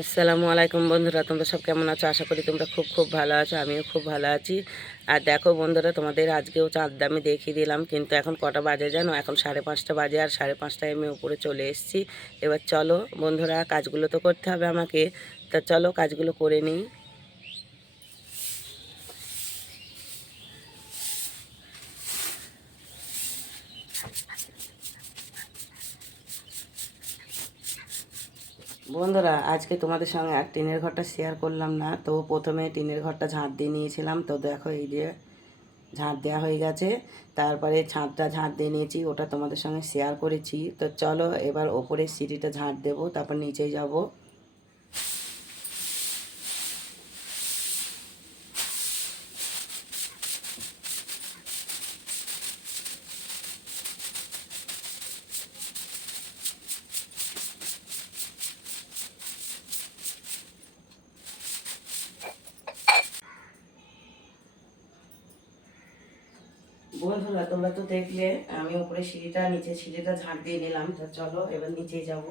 আসসালামু আলাইকুম বন্ধুরা, তোমরা সব কেমন আছো? আশা করি তোমরা খুব খুব ভালো আছো, আমিও খুব ভালো আছি। আর দেখো বন্ধুরা, তোমাদের আজকেও চাঁদ দামে দেখিয়ে দিলাম, কিন্তু এখন কটা বাজে জানো? এখন সাড়ে পাঁচটা বাজে আর সাড়ে পাঁচটায় আমি উপরে চলে এসেছি। এবার চলো বন্ধুরা, কাজগুলো তো করতে হবে আমাকে। তা চলো কাজগুলো করে নিই। বন্ধুরা, আজকে তোমাদের সঙ্গে আর টিনের ঘরটা শেয়ার করলাম না। তো প্রথমে টিনের ঘরটা ঝাঁট দিয়ে নিয়েছিলাম। তো দেখো এই যে ঝাঁট দেওয়া হয়ে গেছে। তারপরে ছাদটা ঝাঁট দিয়ে নিয়েছি, ওটা তোমাদের সঙ্গে শেয়ার করেছি। তো চলো এবার ওপরে সিঁড়িটা ঝাঁট দেবো, তারপর নিচে যাব বন্ধুরা তোমরা তো দেখলে, আমি উপরে সিঁড়িটা, নিচে সিঁড়িটা ঝাঁট দিয়ে নিলাম। তো চলো, এবার নিচেই যাব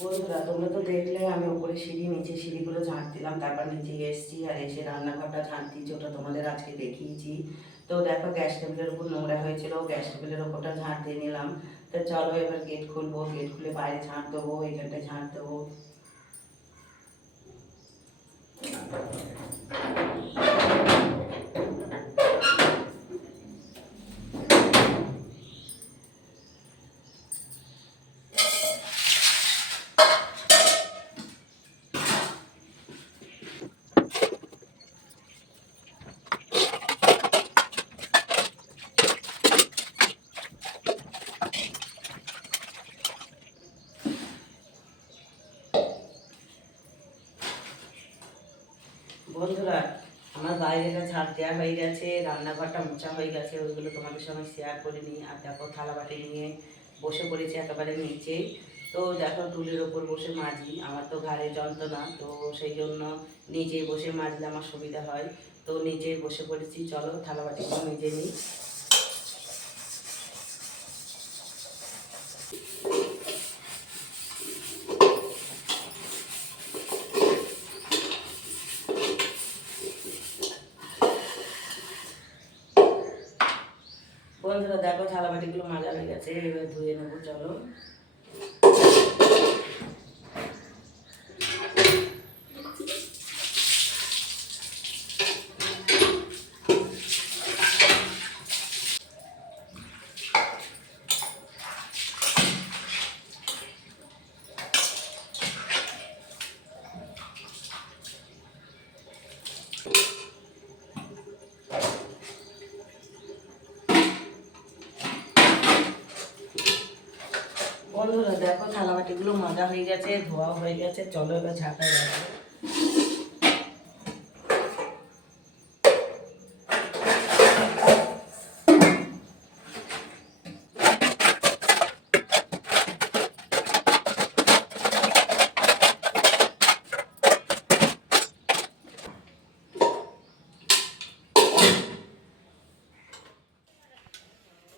বন্ধুরা তোমরা তো দেখলে আমি উপরে সিঁড়ি নিচে সিঁড়িগুলো ঝাঁট দিলাম, তারপর নিচে এসছি আর এসে রান্নাঘরটা ঝাঁট দিয়েছি, ওটা তোমাদের আজকে দেখিয়েছি। তো দেখো গ্যাস টেবিলের উপর নোংরা হয়েছিল, গ্যাস টেবিলের ওপরটা ঝাঁট দিয়ে নিলাম। তো চলো এবার গেট খুলবো, গেট খুলে বাইরে ঝাঁট দেবো, এখানটায় ঝাঁট দেবো বন্ধুরা আমার বাইরেটা ঝাড় দেওয়া হয়ে গেছে, রান্নাঘরটা মোছা হয়ে গেছে, ওইগুলো তোমাদের সঙ্গে শেয়ার করে নিই। আর দেখো থালা বাটি নিয়ে বসে পড়েছি একেবারে নিচে। তো দেখো টুলের ওপর বসে মাজি, আমার তো ঘাড়ে যন্ত্রণা, তো সেই জন্য নিজে বসে মাজলে আমার সুবিধা হয়। তো নিজে বসে পড়েছি, চলো থালা বাটিগুলো নিজে নিই বন্ধুরা দেখো থালা বাটিগুলো মাজা হয়ে গেছে দেখো থালাবাটিগুলো মজা হয়ে গেছে ধোয়া হয়ে গেছে চলো এবার ঝাঁটা যাবে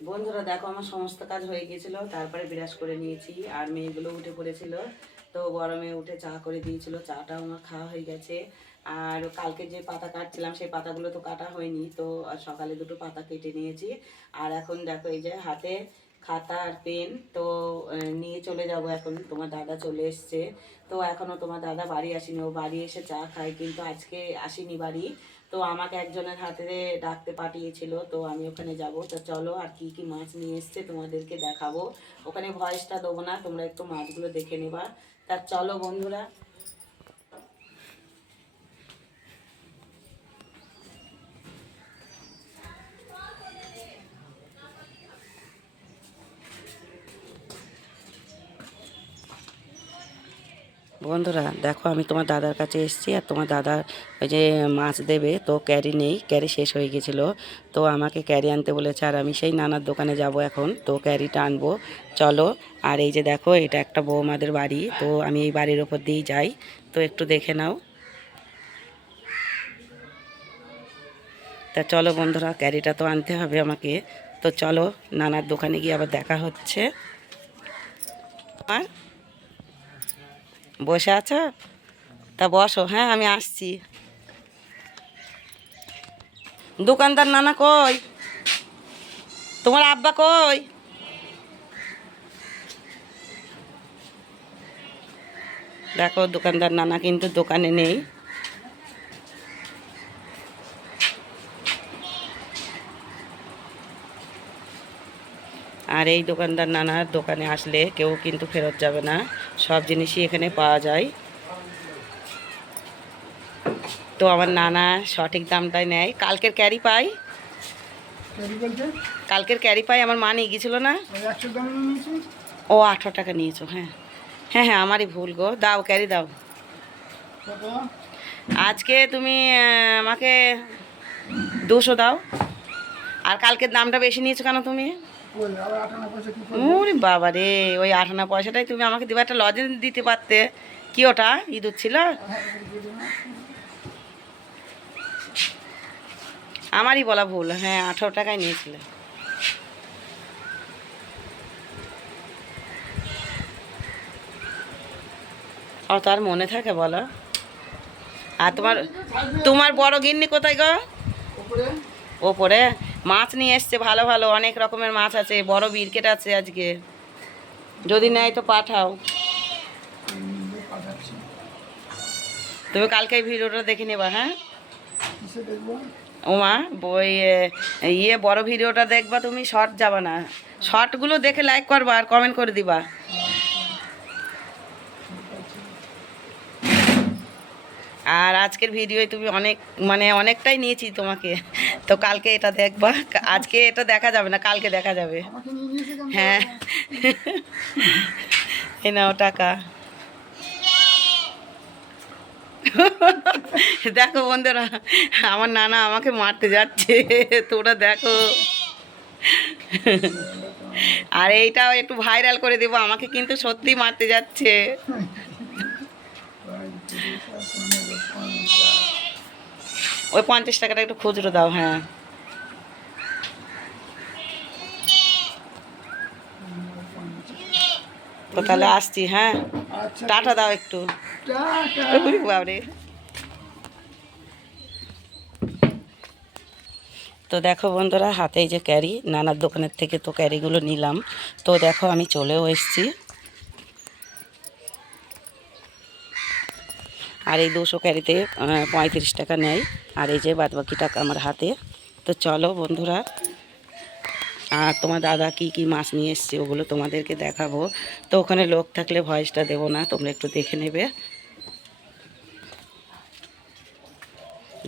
বন্ধুরা, দেখো আমার সমস্ত কাজ হয়ে গিয়েছিল, তারপরে বিরাজ করে নিয়েছি, আর মেয়েগুলো উঠে পড়েছিল, তো গরমে উঠে চা করে দিয়েছিল, চাটাও আমার খাওয়া হয়ে গেছে, আর কালকে যে পাতা কাটছিলাম, সেই পাতাগুলো তো কাটা হয়নি, তো সকালে দুটো পাতা কেটে নিয়েছি, আর এখন দেখো এই যে হাতে খাতা আর পেন, তো নিয়ে চলে যাব এখন, তোমার দাদা চলে এসছে, তো এখনও তোমার দাদা বাড়ি আসেনি, ও বাড়ি এসে চা খায়, কিন্তু আজকে আসেনি বাড়ি তো আমাকে একজনের হাতে ডাকতে পাঠিয়েছিল, তো আমি ওখানে যাব। তো চলো আর কি কি মাছ নিয়ে এসছে তোমাদেরকে দেখাবো। ওখানে ভয়েসটা দেবো না, তোমরা একটু মাছগুলো দেখে নেবা। তা চলো বন্ধুরা বন্ধুরা, দেখো আমি তোমার দাদার কাছে এসেছি আর তোমার দাদার ওই যে মাছ দেবে, তো ক্যারি নেই ক্যারি শেষ হয়ে গেছিল। তো আমাকে ক্যারি আনতে বলেছে, আর আমি সেই নানার দোকানে যাব এখন, তো ক্যারিটা আনব। চলো, আর এই যে দেখো, এটা একটা বৌমাদের বাড়ি, তো আমি এই বাড়ির ওপর দিয়েই যাই। তো একটু দেখে নাও। তা চলো বন্ধুরা ক্যারিটা তো আনতে হবে আমাকে। তো চলো, নানার দোকানে গিয়ে আবার দেখা হচ্ছে। আর বসে আছো? তা বসো হ্যাঁ আমি আসছি। দোকানদার নানা কই? তোমার আব্বা কই? দেখো, দোকানদার নানা কিন্তু দোকানে নেই। আর এই দোকানদার নানার দোকানে আসলে কেউ কিন্তু ফেরত যাবে না। সব জিনিসই এখানে পাওয়া যায়। তো আমার নানা সঠিক দামটাই নেয়। কালকের ক্যারি পাই? কালকের ক্যারি পাই আমার মা নিয়ে গেছিল না? ও আঠারো টাকা নিয়েছো হ্যাঁ। হ্যাঁ হ্যাঁ আমারই ভুল গো। দাও ক্যারি দাও। আজকে তুমি আমাকে দুশো দাও। আর কালকের দামটা বেশি নিয়েছো কেন তুমি? ওরে বাবা রে ওই আঠানা পয়সাটাই তুমি আমাকে দিবা একটা লজেন্স দিতে পারতে। কি ওটা? ইঁদুর ছিল? আমারই বলা ভুল হ্যাঁ আঠারো টাকায় নিয়েছিল। ও তার মনে থাকে বলো? আর তোমার তোমার বড় গিন্নি কোথায় গো? ওপরে মাছ নিয়ে এসছে ভালো ভালো, অনেক রকমের মাছ আছে, বড় বিরকেট আছে আজকে। যদি নেয় তো পাঠাও। তুমি কালকে ভিডিওটা দেখে নেবা হ্যাঁ? ওমা বই ইয়ে বড় ভিডিওটা দেখবা তুমি শর্ট যাবা না। শর্টগুলো দেখে লাইক করবা আর কমেন্ট করে দিবা। আর আজকের ভিডিওয় তুমি অনেক মানে অনেকটাই নিয়েছি তোমাকে। তো কালকে এটা দেখবা। আজকে এটা দেখা যাবে না কালকে দেখা যাবে। হ্যাঁ। এ নাও টাকা। দেখো বন্ধুরা আমার নানা আমাকে মারতে যাচ্ছে। তোরা দেখো। আর এইটাও একটু ভাইরাল করে দেবো আমাকে কিন্তু সত্যি মারতে যাচ্ছে। ওই পঞ্চাশ টাকাটা একটু খুচরো দাও হ্যাঁ। তো তাহলে আসছি হ্যাঁ। আচ্ছা টাটা দাও একটু। বাবারে। তো দেখো বন্ধুরা হাতে যে ক্যারি নানার দোকানের থেকে তো ক্যারিগুলো নিলাম। তো দেখো আমি চলেও এসেছি। আর এই দুশো ক্যারিতে পঁয়ত্রিশ টাকা নেয়। আর এই যে বাদবাকি টাকা আমার হাতে। তো চলো বন্ধুরা, আর তোমার দাদা কি কি মাছ নিয়ে এসছে ওগুলো তোমাদেরকে দেখাবো। তো ওখানে লোক থাকলে ভয়েসটা দেবো না, তোমরা একটু দেখে নেবে।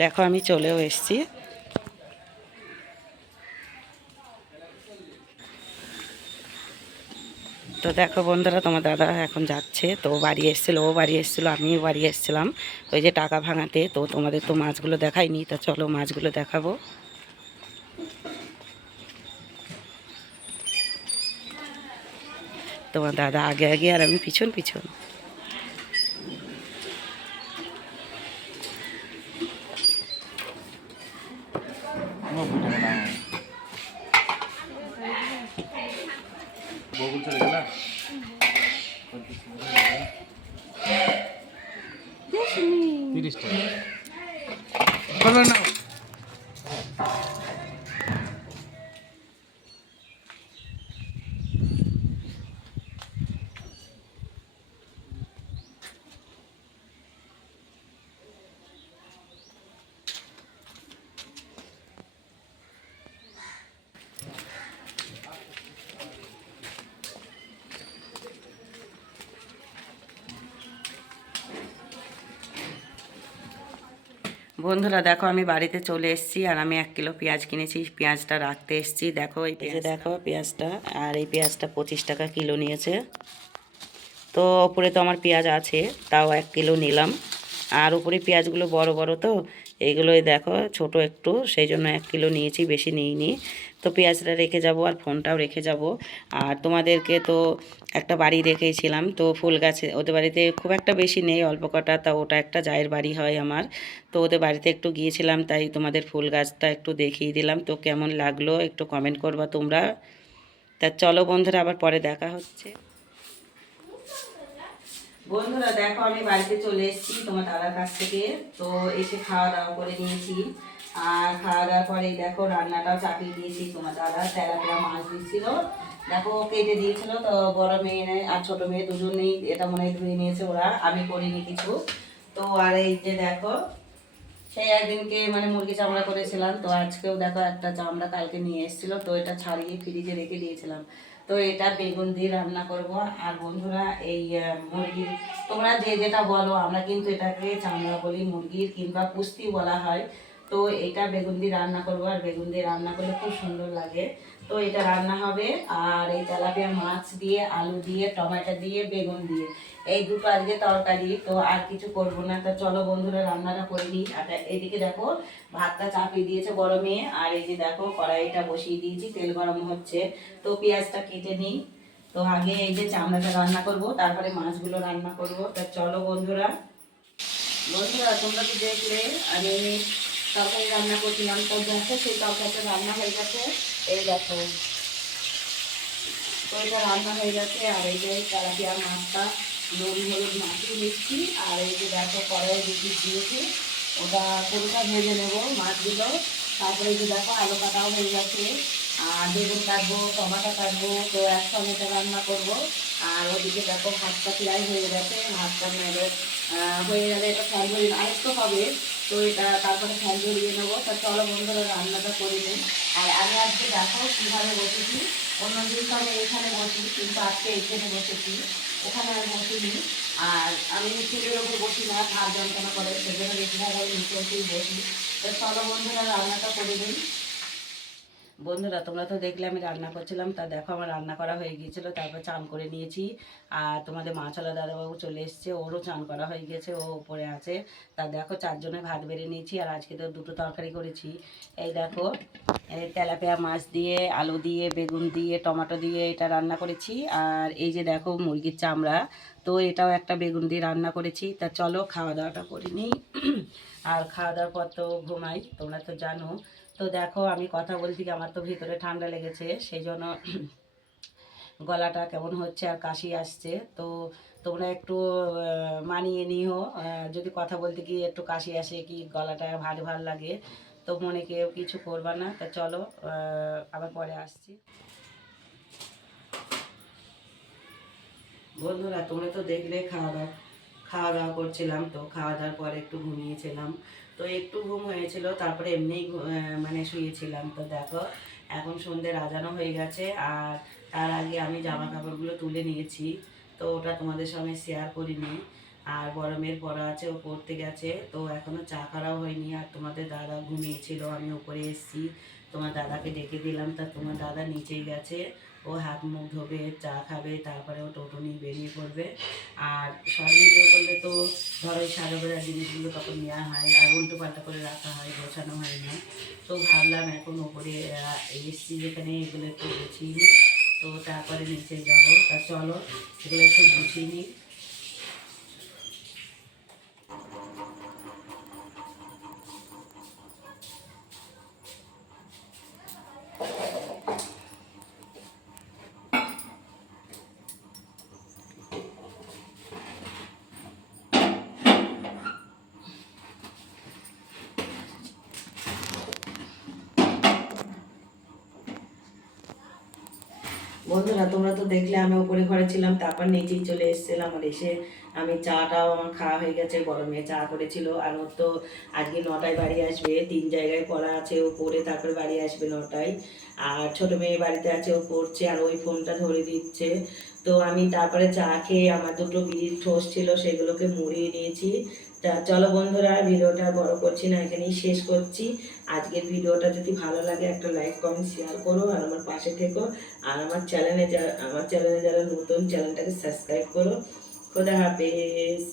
দেখো আমি চলেও এসেছি। তো দেখো বন্ধুরা, তোমার দাদা এখন যাচ্ছে, তো বাড়ি এসেছিল, ও বাড়ি এসেছিল, আমিও বাড়ি এসেছিলাম। ওই যে টাকা ভাঙাতে, তো তোমাদের তো মাছগুলো দেখাইনি, তা চলো মাছগুলো দেখাবো। তোমার দাদা আগে আগে আর আমি পিছন পিছন। বন্ধুরা, দেখো আমি বাড়িতে চলে এসেছি আর আমি এক কিলো পেঁয়াজ কিনেছি। পেঁয়াজটা রাখতে এসেছি। দেখো এই পেঁয়াজ। দেখো পেঁয়াজটা, আর এই পেঁয়াজটা পঁচিশ টাকা কিলো নিয়েছে। তো ওপরে তো আমার পেঁয়াজ আছে, তাও এক কিলো নিলাম। আর উপরে পেঁয়াজগুলো বড় বড় তো এইগুলোই দেখো, ছোট একটু, সেই জন্য এক কিলো নিয়েছি, বেশি নিইনি। তো পেঁয়াজটা রেখে যাব আর ফোনটাও রেখে যাব। আর তোমাদেরকে তো একটা বাড়ি রেখেছিলাম তো ফুল গাছে ওদের বাড়িতে খুব একটা বেশি নেই, অল্প কটা, তা ওটা একটা জায়ের বাড়ি হয় আমার। তো ওদের বাড়িতে একটু গিয়েছিলাম, তাই তোমাদের ফুল গাছটা একটু দেখিয়ে দিলাম। তো কেমন লাগল একটু কমেন্ট করবা তোমরা। তা চলো বন্ধুরা, আবার পরে দেখা হচ্ছে। বন্ধুরা, দেখো আমি বাড়িতে চলে এসেছি তোমার দাদার কাছ থেকে। তো এসে খাওয়া দাওয়া করে নিয়েছি। আর খাওয়া দাওয়ার পরে দেখো রান্নাটাও চাপিয়ে দিয়েছি, তোমার দাদা তেলাপিয়া মাছ দিচ্ছিল। দেখো কেটে দিয়েছিল, তো বড় মেয়ে আর ছোট মেয়ে দুজনেই এটা মনে হয় ধুয়ে নিয়েছে ওরা, আমি করিনি কিছু। তো আর এই যে দেখো, সেই একদিনকে মানে মুরগি চামড়া করেছিলাম, তো আজকেও দেখো একটা চামড়া কালকে নিয়ে এসেছিল, তো এটা ছাড়িয়ে ফ্রিজে রেখে দিয়েছিলাম। তো এটা বেগুন দিয়ে রান্না করব। আর বন্ধুরা, এই মুরগির, তোমরা যে যেটা বলো, আমরা কিন্তু এটাকে চামড়া বলি মুরগির কিংবা পুস্তি বলা হয়। তো এটা বেগুন দিয়ে রান্না করব, আর বেগুন দিয়ে রান্না করলে খুব সুন্দর লাগে। তো এটা রান্না হবে, আর এই তেলাপিয়া মাছ দিয়ে, আলু দিয়ে, টমেটো দিয়ে, বেগুন দিয়ে। এই দুটো আজকে তরকারি, তো আর কিছু করব না। তা চলো বন্ধুরা, রান্নাটা করে নিই। আর এদিকে দেখো, ভাতটা চাপিয়ে দিয়েছে গরমে। আর এই যে দেখো, কড়াইটা বসিয়ে দিয়েছি, তেল গরম হচ্ছে। তো পেঁয়াজটা কেটে নিই। তো আগে এই যে চামড়াটা রান্না করব, তারপরে মাছগুলো রান্না করব। তা চলো বন্ধুরা। বন্ধুরা, তোমরা কি দেখলে? আমি তরকারি রান্না করছিলাম। তো দেখো সেই তরকারিটা রান্না হয়ে গেছে। এই দেখো। তো রান্না হয়ে গেছে। আর এই যে তেলাপিয়া মাছটা, নুন, হলুদ মাখিয়ে নিচ্ছি। আর এই যে দেখো কড়াই দুটি দিয়েছি। ওটা পুরোটা ভেজে নেব মাছগুলো? তারপরে যে দেখো আলু কাটাও হয়ে গেছে। আর বেগুন কাটবো, টমাটো কাটবো, তো একসঙ্গে এটা রান্না করব। আর ওদিকে দেখো ভাতটা প্রায় হয়ে গেছে। ভাতটা মেরে হয়ে গেলে এটা ফ্যান ধরিয়ে আরেকটু হবে। তো এটা তারপরে ফ্যান ধরিয়ে নেব। তা চলো বন্ধুরা, রান্নাটা করে নিই। আর আমি আজকে দেখো কীভাবে বসেছি। অন্য তো আমি এখানে বসি কিন্তু আজকে এখানে বসেছি। ওখানে আমি বসিনি। আর আমি চুলের ওপর বসি না হাত যন্ত্রণা করে। সেজন্য বেশিরভাগ আমি নিচে বসি। তো চলো বন্ধুরা, রান্নাটা করে নিই। বন্ধুরা, তোমরা তো দেখলে আমি রান্না করছিলাম, তা দেখো আমার রান্না করা হয়ে গিয়েছিল, তারপর চান করে নিয়েছি। আর তোমাদের মাছালা দাদাবাবু চলে এসছে, ওরও চান করা হয়ে গেছে, ও উপরে আছে। তা দেখো, চারজনে ভাত বেড়ে নিয়েছি, আর আজকে তো দুটো তরকারি করেছি। এই দেখো, এই তেলাপিয়া মাছ দিয়ে, আলু দিয়ে, বেগুন দিয়ে, টমেটো দিয়ে এটা রান্না করেছি। আর এই যে দেখো, মুরগির চামড়া, তো এটাও একটা বেগুন দিয়ে রান্না করেছি। তা চলো, খাওয়া দাওয়াটা করে নিই। আর খাওয়া দাওয়ার পর তো ঘুমাই, তোমরা তো জানো। তো দেখো, আমি কথা বলছি কি আমার তো ভিতরে ঠান্ডা লেগেছে, সেই জন্য গলাটা কেমন হচ্ছে আর কাশি আসছে। তো তোমরা একটু মানিয়ে নিও যদি কথা বলতে গিয়ে একটু কাশি আসে কি গলাটা ভারী ভার লাগে, তো মনে কেউ কিছু করবা না। তা চলো আবার পরে আসছি। বন্ধুরা, তোমরা তো দেখলে খাওয়া দাওয়া খাওয়া দাওয়া করছিলাম তো, খাওয়া দাওয়ার পরে একটু ঘুমিয়েছিলাম। তো একটু ঘুম হয়েছিল, তারপরে এমনিই মানে শুয়েছিলাম। তো দেখো, এখন সন্ধ্যে রাজানো হয়ে গেছে, আর তার আগে আমি জামা কাপড়গুলো তুলে নিয়েছি। তো ওটা তোমাদের সঙ্গে শেয়ার করিনি। আর গরমের পড়া আছে, ও পড়তে গেছে, তো এখনও চা করাও হয়নি। আর তোমাদের দাদা ঘুমিয়েছিল, আমি উপরে এসেছি। তোমার দাদাকে ডেকে দিলাম, তা তোমার দাদা নিচেই গেছে। ও হাত মুখ ধোবে, চা খাবে, তারপরে ও টোটো নিয়ে বেরিয়ে পড়বে। আর শর্ট করলে তো ধরো এই সারা বেড়ার জিনিসগুলো তখন নেওয়া হয়, আর উল্টো পাল্টা করে রাখা হয়, গোছানো হয় না। তো ভাবলাম এখন ওপরে এসছি যেখানে এগুলো একটু গুছিয়ে নিই। তো তারপরে নিচে যাব। তা চলো, এগুলো একটু গুছিয়ে নিই। বন্ধুরা, তোমরা তো দেখলে আমি উপরে ঘরে ছিলাম, তারপর নিচেই চলে এসেছিলাম আর এসে আমি চাটাও আমার খাওয়া হয়ে গেছে মেয়ে চা করেছিল। আর ওর তো আজকে নটায় বাড়ি আসবে, তিন জায়গায় পড়া আছে ও পড়ে তারপরে বাড়ি আসবে নটায়। আর ছোট মেয়ে বাড়িতে আছে, ও পড়ছে আর ওই ফোনটা ধরে দিচ্ছে। তো আমি তারপরে চা খেয়ে আমার দুটো বিড়ির ঠোস ছিল, সেগুলোকে মুড়িয়ে নিয়েছি। তা চলো বন্ধুরা, ভিডিওটা বড় করছি না, এখানেই শেষ করছি। আজকের ভিডিওটা যদি ভালো লাগে, একটা লাইক কমেন্ট শেয়ার করো আর আমার পাশে থেকো। আর আমার চ্যানেলে যারা আমার চ্যানেলে যারা নতুন চ্যানেলটাকে সাবস্ক্রাইব করো। খোদা হাফেজ।